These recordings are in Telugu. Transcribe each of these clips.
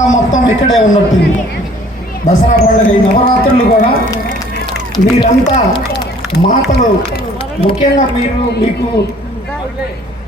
దసరా మొత్తం ఇక్కడే ఉన్నట్టుంది. దసరా పండుగ ఈ నవరాత్రులు కూడా మీరంతా మాతలు, ముఖ్యంగా మీకు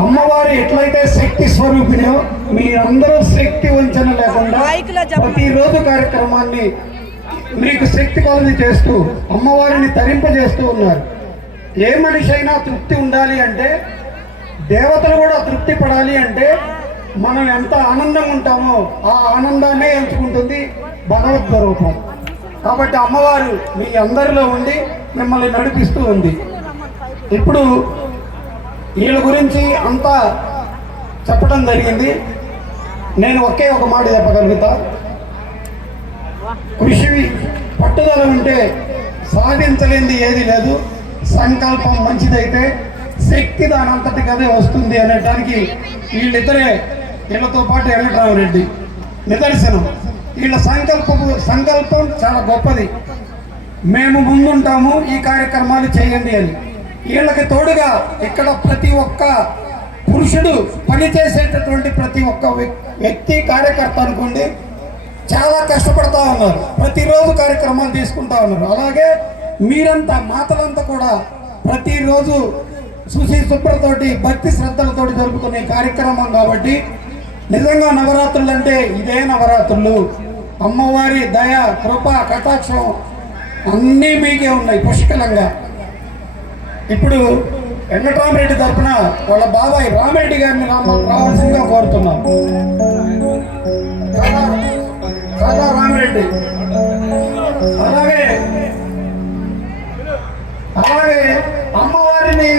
అమ్మవారు ఎట్లయితే శక్తి స్వరూపిణో మీరందరూ శక్తి వంచన లేకుండా ప్రతిరోజు కార్యక్రమాన్ని మీకు శక్తి కొలది చేస్తూ అమ్మవారిని తరింపజేస్తూ ఉన్నారు. ఏ మనిషి అయినా తృప్తి ఉండాలి అంటే, దేవతలు కూడా తృప్తి పడాలి అంటే మనం ఎంత ఆనందంగా ఉంటామో ఆ ఆనందాన్నే ఎంచుకుంటుంది భగవద్ రూపం. కాబట్టి అమ్మవారు మీ అందరిలో ఉండి మిమ్మల్ని నడిపిస్తూ ఉంది. ఇప్పుడు వీళ్ళ గురించి అంతా చెప్పడం జరిగింది. నేను ఒకే ఒక మాట చెప్పగలుగుతా. కృషి పట్టుదల ఉంటే సాధించలేనిది ఏది లేదు. సంకల్పం మంచిదైతే శక్తి దానంతటికి అదే వస్తుంది అనేటానికి వీళ్ళిద్దరే, వీళ్ళతో పాటు వెంకటరామరెడ్డి నిదర్శనం. వీళ్ళ సంకల్పం చాలా గొప్పది. మేము ముందుంటాము, ఈ కార్యక్రమాలు చేయండి అని. వీళ్ళకి తోడుగా ఇక్కడ ప్రతి ఒక్క పురుషుడు పనిచేసేటటువంటి ప్రతి ఒక్క వ్యక్తి, కార్యకర్త అనుకోండి, చాలా కష్టపడతా ఉన్నారు. ప్రతిరోజు కార్యక్రమాలు తీసుకుంటా ఉన్నారు. అలాగే మీరంతా మాతలంతా కూడా ప్రతిరోజు శుచి శుభ్రతోటి భక్తి శ్రద్ధలతోటి జరుపుకునే కార్యక్రమం. కాబట్టి నిజంగా నవరాత్రులు అంటే ఇదే నవరాత్రులు. అమ్మవారి దయ, కృప, కటాక్షం అన్నీ మీకే ఉన్నాయి పుష్కలంగా. ఇప్పుడు వెంకటరామరెడ్డి తరఫున వాళ్ళ బాబాయ్ రామరెడ్డి గారిని రావాల్సిందిగా కోరుతున్నాం. రాధా రామరెడ్డి. అలాగే అమ్మవారిని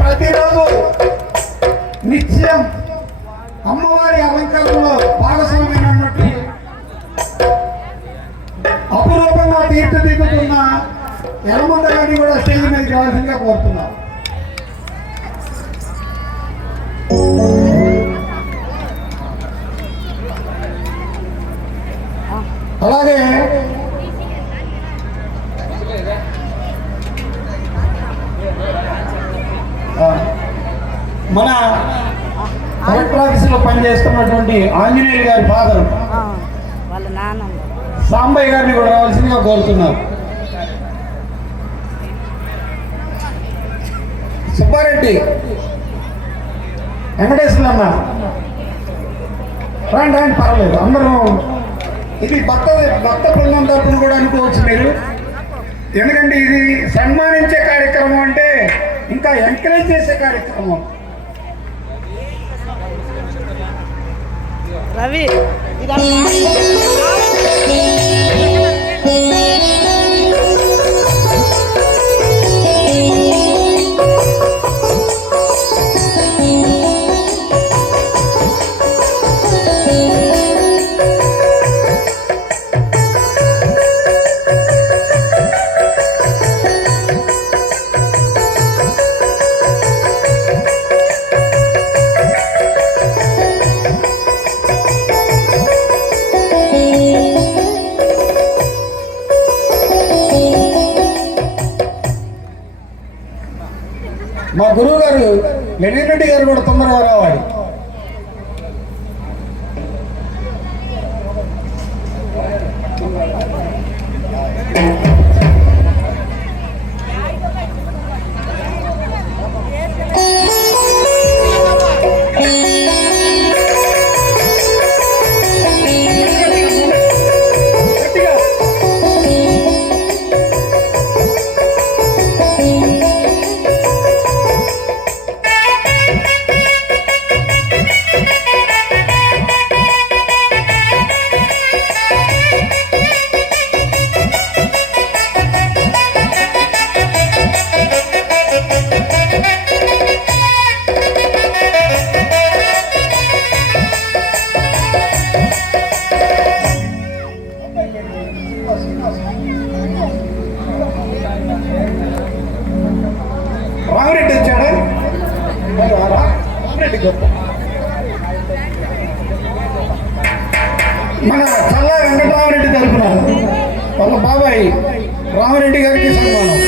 ప్రతిరోజు నిత్యం అమ్మవారి అలంకరణలో భాగస్వామైనటువంటి అపురూపంగా తీర్చిదిద్దుతున్న యలమంద గారిని కూడా స్టేజ్ మీదకి రావాల్సిందిగా కోరుతున్నాం. అలాగే మన కలెక్టర్ ఆఫీసులో పనిచేస్తున్నటువంటి ఆంజనేయులు గారి ఫాదర్ సాంబయ్య గారిని కూడా రావాల్సిందిగా కోరుతున్నారు. సుబ్బారెడ్డి, వెంకటేశ్వర అన్న రండి, పర్వాలేదు. అందరూ ఇది భక్త బృందం తరపున కూడా అనుకోవచ్చు మీరు. ఎందుకంటే ఇది సన్మానించే కార్యక్రమం అంటే ఇంకా ఎంకరేజ్ చేసే కార్యక్రమం. రవి మా గురువు గారు లెనిన్ రెడ్డి గారు కూడా తొందరగా రావాలి. రామిరెడ్డి వచ్చాడు. రామిరెడ్డి గొప్ప మన చల్లా వెంకటరామరెడ్డి తరఫున వాళ్ళ బాబాయ్ రామిరెడ్డి గారికి సన్మానం.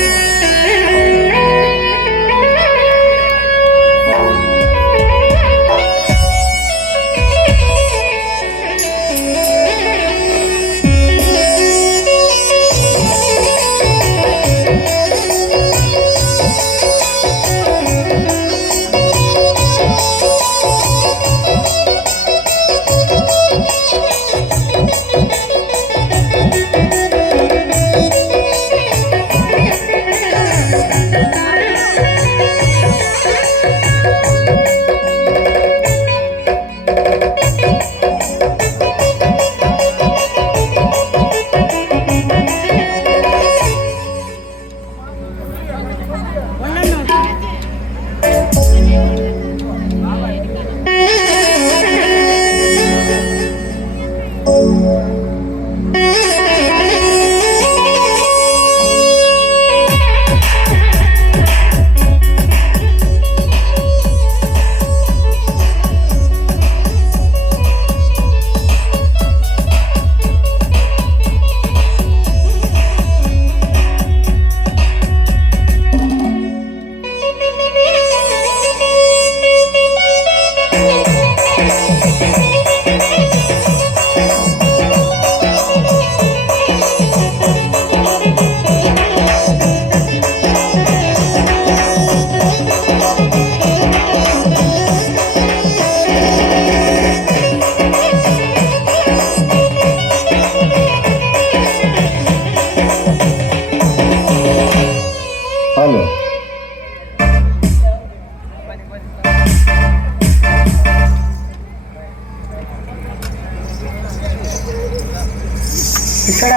ఇక్కడ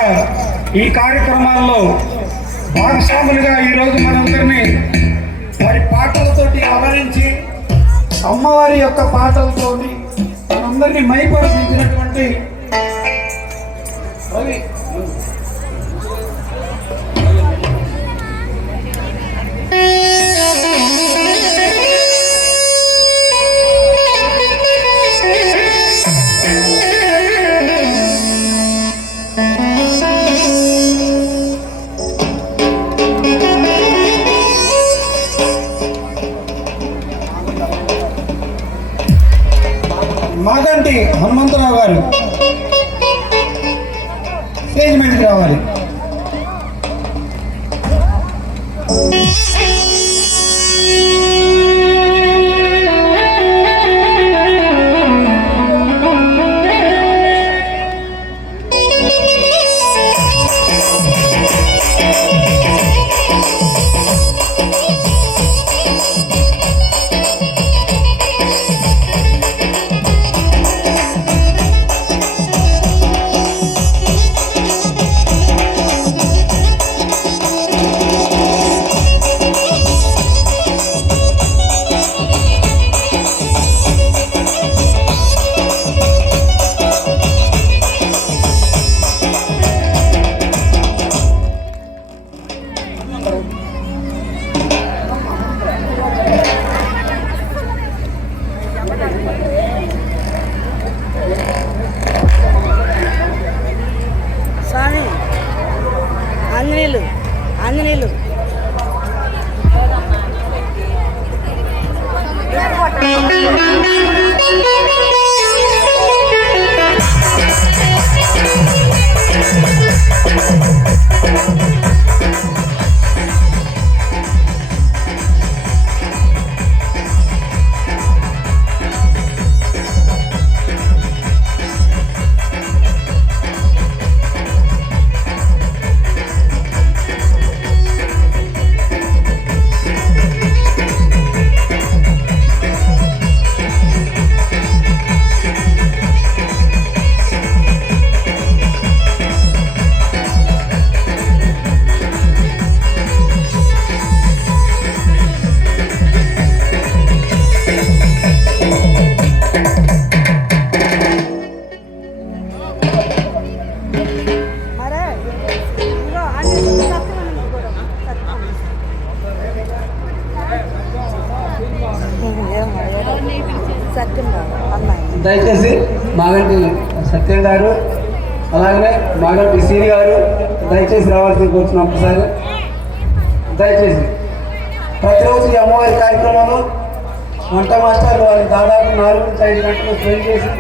ఈ కార్యక్రమాల్లో భాగస్వాములుగా ఈరోజు మనందరినీ వారి పాటలతోటి ఆవరించి అమ్మవారి యొక్క పాటలతోటి మనందరినీ మైపరిపించినటువంటి రవి మాగంటి హనుమంతరావు గారు స్టేజ్ మీదకి రావాలి. ఆంజనేయులు దయచేసి మాగంటి సత్యం గారు అలాగనే మాగంటి శ్రీ గారు దయచేసి రావాల్సి కూర్చున్నాం ఒకసారి. దయచేసి ప్రతిరోజు ఈ అమ్మవారి కార్యక్రమంలో వంట మాస్టర్లు వాళ్ళు దాదాపు 4 నుంచి 5 గంటలు స్పెండ్ చేసి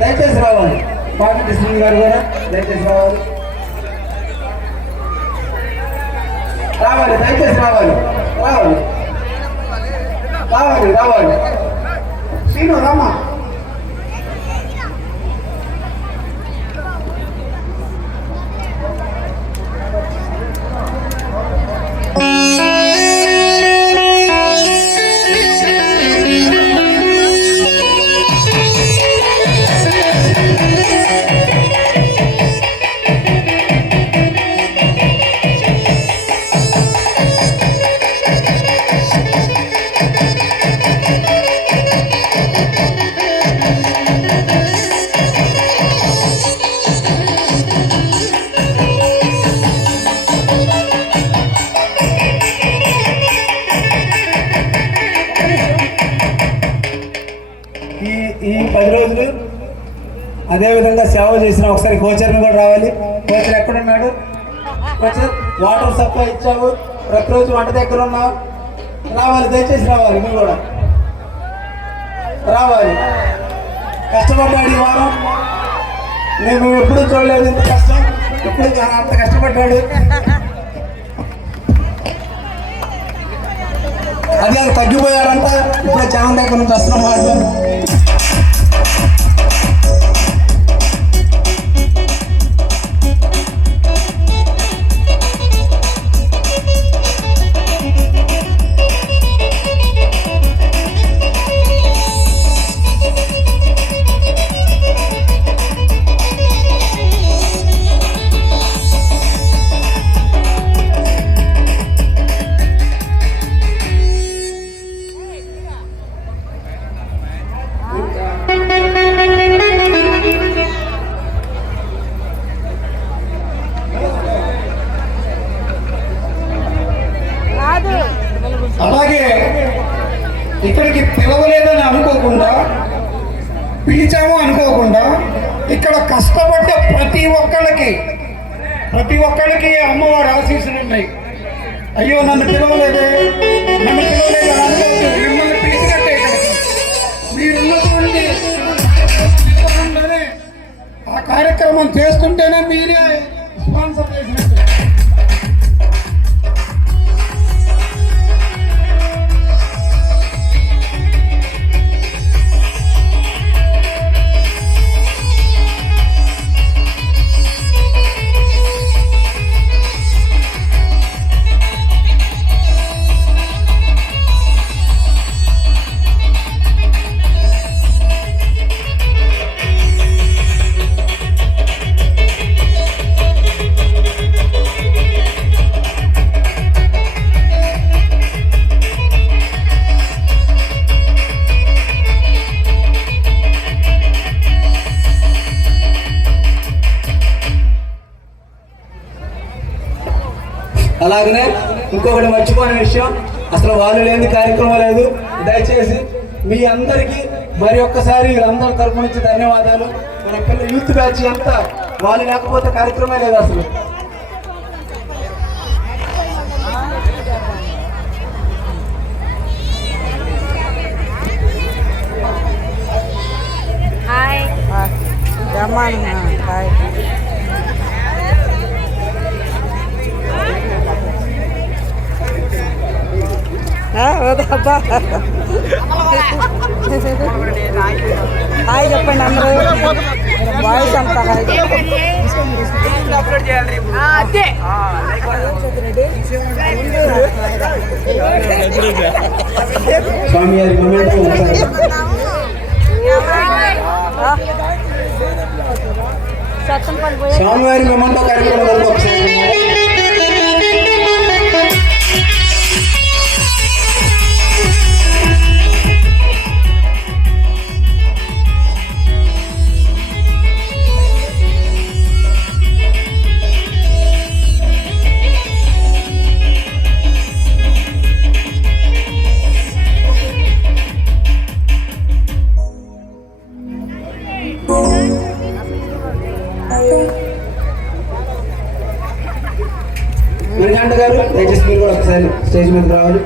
దయచేసి రావాలి. మాగంటి శ్రీ గారు కూడా దయచేసి రావాలి. దయచేసి రావాలి. శ్రీను రామా ఈ 10 రోజులు అదేవిధంగా సేవ చేసిన ఒకసారి కోచర్ని కూడా రావాలి. కోచర్ ఎక్కడున్నాడు? కోచర్ వాటర్ సప్లై ఇచ్చావు, ప్రతిరోజు వంట దగ్గర ఉన్నావు, రావాలి. దయచేసి రావాలి. మీరు కూడా రావాలి. కష్టపడ్డాడు ఈ వారం, మేము ఎప్పుడూ చూడలేదు ఇంత కష్టం. ఇప్పుడు అంత కష్టపడ్డాడు. అది తగ్గిపోయాడంట. ఇప్పుడు చాలా దగ్గర నుంచి వస్తున్నాం వాళ్ళు. పిలిచాము అనుకోకుండా ఇక్కడ కష్టపడ్డ ప్రతి ఒక్కళ్ళకి అమ్మవారి ఆశీస్సులు ఉన్నాయి. అయ్యో నన్ను పిలవలేదే అని అనుకోవద్దు. మిమ్మల్ని పిలిచినట్టే ఇక్కడికి మీరున్నటువంటి ఆ కార్యక్రమం చేస్తుంటేనే మీరే స్పాన్సర్ చేసినట్టు. అలాగనే ఇంకొకటి మర్చిపోయిన విషయం, అసలు వాళ్ళు లేని కార్యక్రమం లేదు. దయచేసి మీ అందరికీ మరి ఒక్కసారి వీళ్ళందరి తరపు నుంచి ధన్యవాదాలు. మన పిల్లల యూత్ బ్యాచ్ అంతా వాళ్ళు లేకపోతే కార్యక్రమే లేదు అసలు. హాయ్ చెప్పండి అందరూ. వాయిస్ అంతా హాయ్ స్వామివారి మొమెంటో కార్యక్రమం ఒకసారి మణికంఠ గారు దయచేసి మీరు కూడా ఒకసారి స్టేజ్ మీద రావాలి.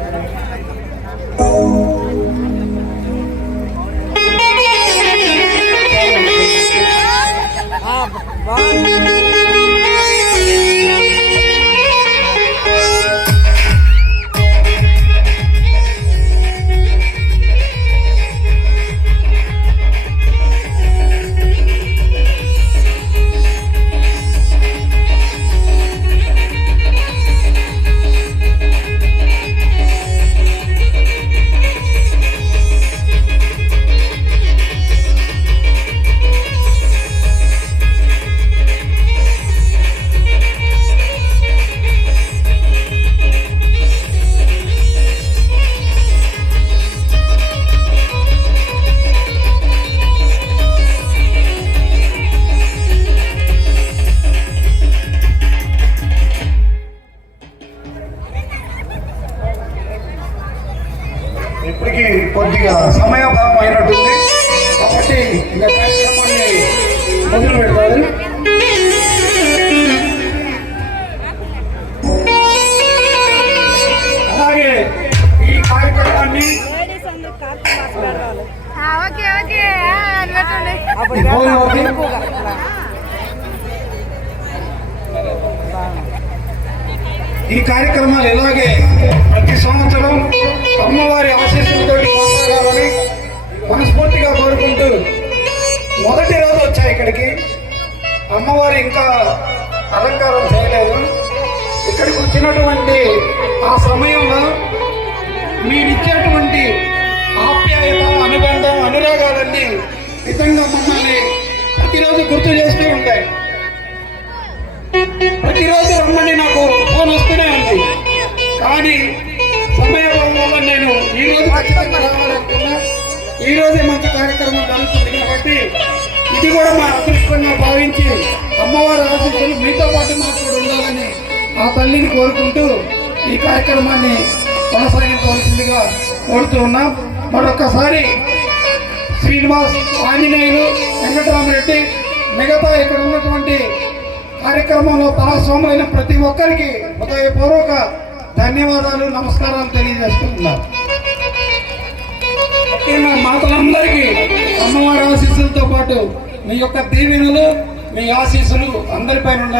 ఇప్పటికీ కొద్దిగా సమయభావం అయినట్టుంది కాబట్టి ఇంకా కార్యక్రమాన్ని మొదలు పెడతారు. అలాగే ఈ కార్యక్రమాన్ని ఈ కార్యక్రమాలు ఇలాగే ప్రతి సంవత్సరం అమ్మవారి ఆశీస్సులతో కొనసాగాలని మనస్ఫూర్తిగా కోరుకుంటూ మొదటి రోజు వచ్చా ఇక్కడికి. అమ్మవారు ఇంకా అలంకారం చేయలేదు. ఇక్కడికి వచ్చినటువంటి ఆ సమయంలో మీరిచ్చేటువంటి ఆప్యాయత, అనుబంధం, అనురాగాలన్నీ నిజంగా మమ్మల్ని ప్రతిరోజు గుర్తు చేస్తూ ఉంటాయి. ప్రతిరోజు రమ్మని నాకు ఫోన్ వస్తూనే ఉంది. కానీ సమయం వల్ల నేను ఈరోజు ఖచ్చితంగా రావాలనుకున్నా. ఈరోజే మంచి కార్యక్రమం జరుగుతుంది కాబట్టి ఇది కూడా మా అదృష్టంగా భావించి అమ్మవారి ఆశీస్సులు మీతో పాటు మాకు కూడా ఉండాలని ఆ తల్లిని కోరుకుంటూ ఈ కార్యక్రమాన్ని కొనసాగించవలసిందిగా కోరుతూ ఉన్నాం. మరొక్కసారి శ్రీనివాస్, ఆంజనేయులు, వెంకటరామరెడ్డి, మిగతా ఇక్కడ ఉన్నటువంటి కార్యక్రమంలో భాగస్వాములైన ప్రతి ఒక్కరికి హృదయపూర్వక ధన్యవాదాలు, నమస్కారాలు తెలియజేస్తున్నారు. ముఖ్యంగా మాతలందరికీ అమ్మవారి ఆశీస్సులతో పాటు మీ యొక్క దీవెనలు, మీ ఆశీస్సులు అందరిపైన ఉండాలి.